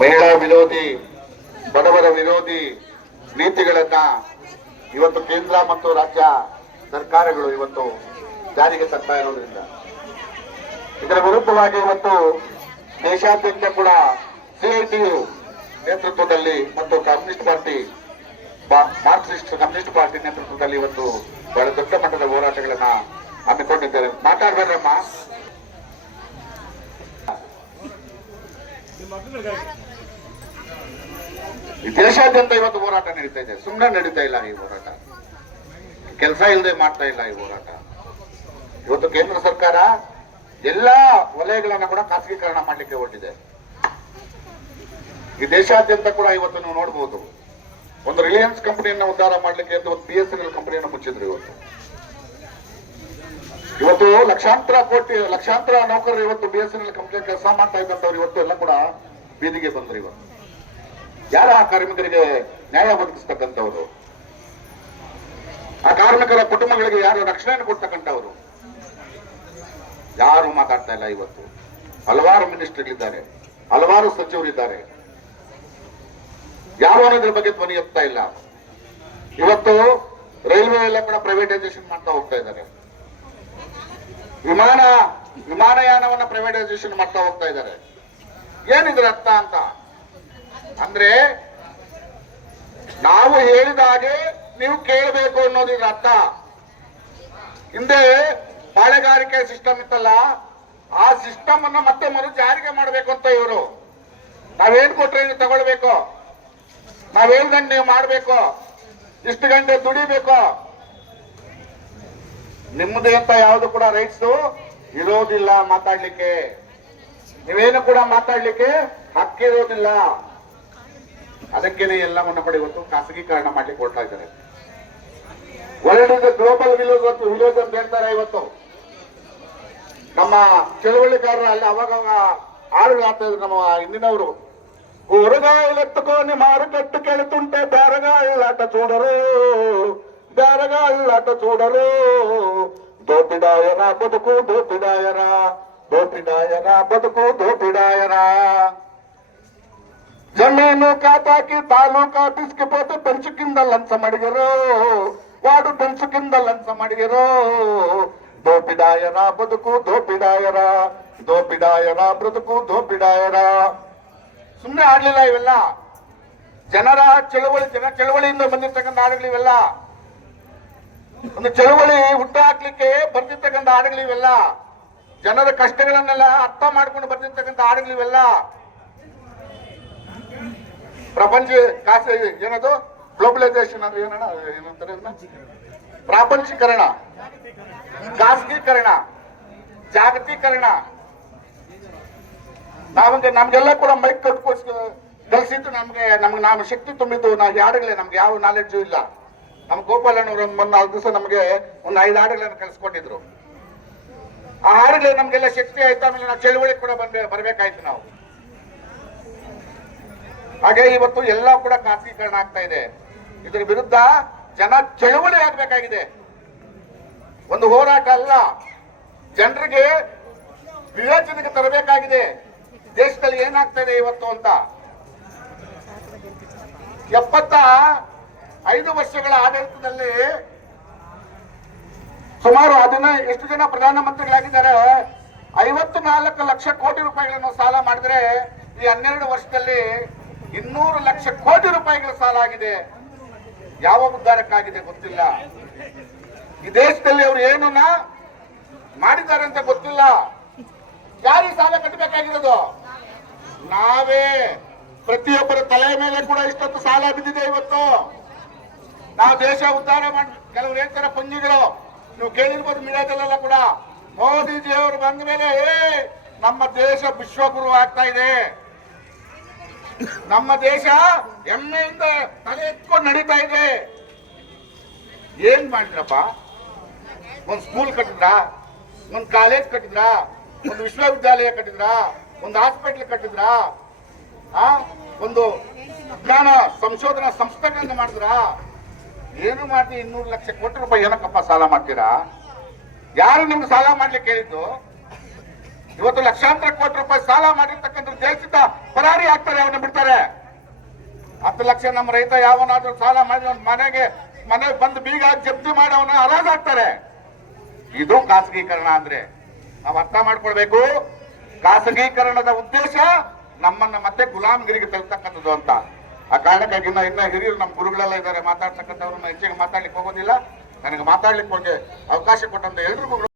ಮಹಿಳಾ ವಿರೋಧಿ, ಬಡವರ ವಿರೋಧಿ ನೀತಿಗಳನ್ನ ಇವತ್ತು ಕೇಂದ್ರ ಮತ್ತು ರಾಜ್ಯ ಸರ್ಕಾರಗಳು ಇವತ್ತು ಜಾರಿಗೆ ತರ್ತಾ ಇರೋದ್ರಿಂದ ಇದರ ವಿರುದ್ಧವಾಗಿ ಇವತ್ತು ದೇಶಾದ್ಯಂತ ಕೂಡ ಸಿಐಟಿಯು ನೇತೃತ್ವದಲ್ಲಿ ಮತ್ತು communist party, Marxist communist party ನೇತೃತ್ವದಲ್ಲಿ ಇವತ್ತು ಬಹಳ ದೊಡ್ಡ ಮಟ್ಟದ ಹೋರಾಟಗಳನ್ನ ಹಮ್ಮಿಕೊಂಡಿದ್ದಾರೆ. ಮಾತಾಡ್ಬೇಡ್ರಮ್ಮ. ದೇಶಾದ್ಯಂತ ಇವತ್ತು ಹೋರಾಟ ನಡೀತಾ ಇದೆ. ಸುಮ್ಮನೆ ನಡೀತಾ ಇಲ್ಲ ಈ ಹೋರಾಟ, ಕೆಲಸ ಇಲ್ಲದೆ ಮಾಡ್ತಾ ಇಲ್ಲ ಈ ಹೋರಾಟ. ಇವತ್ತು ಕೇಂದ್ರ ಸರ್ಕಾರ ಎಲ್ಲಾ ವಲಯಗಳನ್ನ ಕೂಡ ಖಾಸಗೀಕರಣ ಮಾಡ್ಲಿಕ್ಕೆ ಹೊರಟಿದೆ. ಈ ದೇಶಾದ್ಯಂತ ಕೂಡ ಇವತ್ತು ನೀವು ನೋಡಬಹುದು, ಒಂದು ರಿಲಯನ್ಸ್ ಕಂಪನಿಯನ್ನ ಉದ್ಧಾರ ಮಾಡ್ಲಿಕ್ಕೆ ಅಂತ ಒಂದು BSNL ಕಂಪನಿಯನ್ನು ಮುಚ್ಚಿದ್ರು. ಇವತ್ತು ಲಕ್ಷಾಂತರ ನೌಕರರು ಇವತ್ತು BSNL ಕಂಪನಿ ಕೆಲಸ ಮಾಡ್ತಾ ಇದ್ದಂತವ್ರು ಇವತ್ತು ಎಲ್ಲ ಕೂಡ ಬೀದಿಗೆ ಬಂದ್ರು. ಇವತ್ತು ಯಾರ ಆ ಕಾರ್ಮಿಕರಿಗೆ ನ್ಯಾಯ ಒದಗಿಸ್ತಕ್ಕಂಥವ್ರು, ಆ ಕಾರ್ಮಿಕರ ಕುಟುಂಬಗಳಿಗೆ ಯಾರು ರಕ್ಷಣೆಯನ್ನು ಕೊಡ್ತಕ್ಕಂಥವ್ರು? ಯಾರು ಮಾತಾಡ್ತಾ ಇಲ್ಲ. ಇವತ್ತು ಹಲವಾರು ಮಿನಿಸ್ಟರ್ಗಳಿದ್ದಾರೆ, ಹಲವಾರು ಸಚಿವರಿದ್ದಾರೆ, ಯಾರು ಅನ್ನೋದ್ರ ಬಗ್ಗೆ ಧ್ವನಿ ಎತ್ತಾ ಇಲ್ಲ. ಇವತ್ತು ರೈಲ್ವೆ ಎಲ್ಲ ಕೂಡ ಪ್ರೈವೇಟೈಸೇಷನ್ ಮಾಡ್ತಾ ಹೋಗ್ತಾ ಇದ್ದಾರೆ. ವಿಮಾನಯಾನವನ್ನ ಪ್ರೈವೇಟೈಸೇಷನ್ ಮಾಡ್ತಾ ಹೋಗ್ತಾ ಇದ್ದಾರೆ. ಏನಿದ್ರ ಅರ್ಥ ಅಂತ ಅಂದ್ರೆ, ನಾವು ಹೇಳಿದ ಹಾಗೆ ನೀವು ಕೇಳಬೇಕು ಅನ್ನೋದಿದ್ರ ಅರ್ಥ. ಹಿಂದೆ ಪಾಳೆಗಾರಿಕೆ ಸಿಸ್ಟಮ್ ಇತ್ತಲ್ಲ, ಆ ಸಿಸ್ಟಮ್ ಅನ್ನ ಮತ್ತೆ ಮರು ಜಾರಿಗೆ ಮಾಡಬೇಕು ಅಂತ ಇವರು. ನಾವೇನ್ ಕೊಟ್ರೆ ನೀವು ತಗೊಳ್ಬೇಕು, ನಾವ್ ಹೇಳ್ದಂಗೆ ನೀವು ಮಾಡ್ಬೇಕು, ಇಷ್ಟು ಗಂಟೆ ದುಡಿಬೇಕು. ನಿಮ್ಮದೇ ಅಂತ ಯಾವುದು ಕೂಡ ರೈಟ್ಸ್ ಇರೋದಿಲ್ಲ ಮಾತಾಡ್ಲಿಕ್ಕೆ. ನೀವೇನು ಕೂಡ ಮಾತಾಡ್ಲಿಕ್ಕೆ ಹಕ್ಕಿರೋದಿಲ್ಲ. ಅದಕ್ಕೇನೆ ಎಲ್ಲವನ್ನ ಕೂಡ ಇವತ್ತು ಖಾಸಗೀಕರಣ ಮಾಡ್ಲಿಕ್ಕೆ ಹೊರಡ್ತಾ ಇದ್ದಾರೆ. ವರ್ಲ್ಡ್ ಇಸ್ ಗ್ಲೋಬಲ್ ವಿಲೇಜ್ ಅಂತ ಹೇಳ್ತಾರೆ. ಇವತ್ತು ನಮ್ಮ ಚಳುವಳಿಕಾರರ ಅಲ್ಲಿ ಅವಾಗ ಆಡುಗಳಾಗ್ತಾ ಇದ್ರು ನಮ್ಮ ಹಿಂದಿನವರು. కూరగాయలెత్తుకొని మార్కెట్టు కెళుతుంటే బేరగాళ్ళట చూడరు, బేరగాళ్ళట చూడరు. దోపిడాయరా బతుకు దోపిడాయరా, దోపిడాయరా బతుకు దోపిడాయరా. జమీను ఖాతాకి తాలూకా తీసుకుపోతే పెంచు కింద లంచం అడిగరు, వాడు పెంచు కింద లంచం అడిగరు. దోపిడాయరా బతుకు దోపిడాయరా, దోపిడాయరా బ్రతుకు దోపిడాయరా. ಸುಮ್ಮನೆ ಆಡ್ಲಿಲ್ಲ ಇವೆಲ್ಲ. ಜನ ಚಳವಳಿಯಿಂದ ಬಂದಿರ್ತಕ್ಕಂಥ ಹಾಡುಗಳು ಇವೆಲ್ಲ. ಒಂದು ಚಳವಳಿ ಹುಟ್ಟು ಹಾಕ್ಲಿಕ್ಕೆ ಬರ್ದಿರ್ತಕ್ಕಂಥ ಹಾಡುಗಳು ಇವೆಲ್ಲ. ಜನರ ಕಷ್ಟಗಳನ್ನೆಲ್ಲ ಅರ್ಥ ಮಾಡ್ಕೊಂಡು ಬರ್ದಿರ್ತಕ್ಕಂಥ ಹಾಡುಗಳು ಇವೆಲ್ಲ. ಪ್ರಪಂಚ ಏನದು ಗ್ಲೋಬಲೈಸೇಷನ್ ಅಂದ್ರೆ ಏನಂತಾರೆ, ಪ್ರಾಪಂಚೀಕರಣ, ಖಾಸಗೀಕರಣ, ಜಾಗತೀಕರಣ. ನಮ್ಗೆಲ್ಲ ಕೂಡ ಮೈಕ್ ಕಲಿಸಿದ್ದು ನಮ್ಗೆ ನಾವು ಶಕ್ತಿ ತುಂಬಿದ್ದು. ನಾವು ಹಾಡುಗಳೇ, ನಮ್ಗೆ ಯಾವ ನಾಲೆಡ್ಜು ಇಲ್ಲ. ನಮ್ ಗೋಪಾಲಣ್ಣವ್ರು ಒಂದು 4 ದಿವಸ ನಮಗೆ ಒಂದು 5 ಹಾಡುಗಳನ್ನು ಕಲಿಸ್ಕೊಟ್ಟಿದ್ರು. ಆ ಹಾಡುಗಳೇ ನಮ್ಗೆಲ್ಲ ಶಕ್ತಿ ಆಯ್ತು. ಆಮೇಲೆ ನಾವು ಚಳುವಳಿ ಕೂಡ ಬರ್ಬೇಕಾಯ್ತು ನಾವು. ಹಾಗೆ ಇವತ್ತು ಎಲ್ಲ ಕೂಡ ಖಾಸಗೀಕರಣ ಆಗ್ತಾ ಇದೆ. ಇದ್ರ ವಿರುದ್ಧ ಜನ ಚಳುವಳಿ ಆಗ್ಬೇಕಾಗಿದೆ. ಒಂದು ಹೋರಾಟ ಅಲ್ಲ, ಜನರಿಗೆ ವಿವೇಚನೆಗೆ ತರಬೇಕಾಗಿದೆ. ದೇಶದಲ್ಲಿ ಏನಾಗ್ತಾ ಇದೆ ಇವತ್ತು ಅಂತ. 75 ವರ್ಷಗಳ ಆಡಳಿತದಲ್ಲಿ ಸುಮಾರು ಎಷ್ಟು ಜನ ಪ್ರಧಾನಮಂತ್ರಿಗಳಾಗಿದ್ದಾರೆ? 54 ಲಕ್ಷ ಕೋಟಿ ರೂಪಾಯಿಗಳನ್ನು ಸಾಲ ಮಾಡಿದ್ರೆ ಈ 12 ವರ್ಷದಲ್ಲಿ 200 ಲಕ್ಷ ಕೋಟಿ ರೂಪಾಯಿಗಳ ಸಾಲ ಆಗಿದೆ. ಯಾವ ಉದ್ಧಾರಕ್ಕಾಗಿದೆ ಗೊತ್ತಿಲ್ಲ. ಈ ದೇಶದಲ್ಲಿ ಅವರು ಏನನ್ನ ಮಾಡಿದ್ದಾರೆ ಅಂತ ಗೊತ್ತಿಲ್ಲ. ಯಾರಿಗೆ ಸಾಲ ಕಟ್ಟಬೇಕಾಗಿರೋದು? ನಾವೇ. ಪ್ರತಿಯೊಬ್ಬರ ತಲೆ ಮೇಲೆ ಕೂಡ ಇಷ್ಟೊತ್ತು ಸಾಲ ಬಿದ್ದಿದೆ. ಇವತ್ತು ನಾವು ದೇಶ ಉದ್ಧಾರ ಮಾಡಿ, ಕೆಲವರು ಹೇಳ್ತಾರೆ ಪಂಜಿಗಳು, ನೀವು ಕೇಳಿರ್ಬೋದು ಮೀಡಿಯಾದಲ್ಲೆಲ್ಲ ಕೂಡ, ಮೋದಿಜಿ ಅವರು ಬಂದ ಮೇಲೆ ನಮ್ಮ ದೇಶ ವಿಶ್ವಗುರು ಆಗ್ತಾ ಇದೆ, ನಮ್ಮ ದೇಶ ಹೆಮ್ಮೆಯಿಂದ ತಲೆ ಎತ್ಕೊಂಡು ನಡೀತಾ ಇದೆ. ಏನ್ ಮಾಡಿದ್ರಪ್ಪ? ಒಂದು ಸ್ಕೂಲ್ ಕಟ್ಟಿದ್ರಾ? ಒಂದು ಕಾಲೇಜ್ ಕಟ್ಟಿದ್ರಾ? ಒಂದು ವಿಶ್ವವಿದ್ಯಾಲಯ ಕಟ್ಟಿದ್ರಾ? ಒಂದು ಹಾಸ್ಪಿಟಲ್ ಕಟ್ಟಿದ್ರಾ? ಒಂದು ವಿಜ್ಞಾನ ಸಂಶೋಧನಾ ಸಂಸ್ಥೆಗಳನ್ನ ಮಾಡಿದ್ರಾ? ಏನು ಮಾಡಿ 200 ಲಕ್ಷ ಕೋಟಿ ರೂಪಾಯಿ ಏನಕ್ಕಪ್ಪ ಸಾಲ ಮಾಡ್ತೀರಾ? ಯಾರು ನಿಮ್ಗೆ ಸಾಲ ಮಾಡ್ಲಿಕ್ಕೆ ಹೇಳಿದ್ದು? ಇವತ್ತು ಲಕ್ಷಾಂತರ ಕೋಟಿ ರೂಪಾಯಿ ಸಾಲ ಮಾಡಿರ್ತಕ್ಕಂಥ ದೇಶದ ಪರಾರಿ ಆಗ್ತಾರೆ, ಅವನ್ನ ಬಿಡ್ತಾರೆ. 10 ಲಕ್ಷ ನಮ್ಮ ರೈತ ಯಾವನಾದ್ರೂ ಸಾಲ ಮಾಡಿ ಮನೆಗೆ ಬಂದು ಬೀಗ ಜಪ್ತಿ ಮಾಡಿ ಅವನ ಹರಾಜಾಗ್ತಾರೆ. ಇದು ಖಾಸಗೀಕರಣ ಅಂದ್ರೆ ನಾವು ಅರ್ಥ ಮಾಡ್ಕೊಳ್ಬೇಕು. ಖಾಸಗೀಕರಣದ ಉದ್ದೇಶ ನಮ್ಮನ್ನ ಮತ್ತೆ ಗುಲಾಮಗಿರಿಗೆ ತಳ್ತಕ್ಕಂಥದ್ದು ಅಂತ. ಆ ಕಾರಣಕ್ಕಾಗಿ ಇನ್ನ ಹಿರಿಯರು ನಮ್ಮ ಗುರುಗಳೆಲ್ಲ ಇದ್ದಾರೆ, ಮಾತಾಡ್ತಕ್ಕಂಥವ್ರನ್ನ ಹೆಚ್ಚಿಗೆ ಮಾತಾಡ್ಲಿಕ್ಕೆ ಹೋಗೋದಿಲ್ಲ. ನನಗೆ ಮಾತಾಡ್ಲಿಕ್ಕೆ ಹೋಗಿ ಅವಕಾಶ ಕೊಟ್ಟಂತ ಎಲ್ರಿಗೂ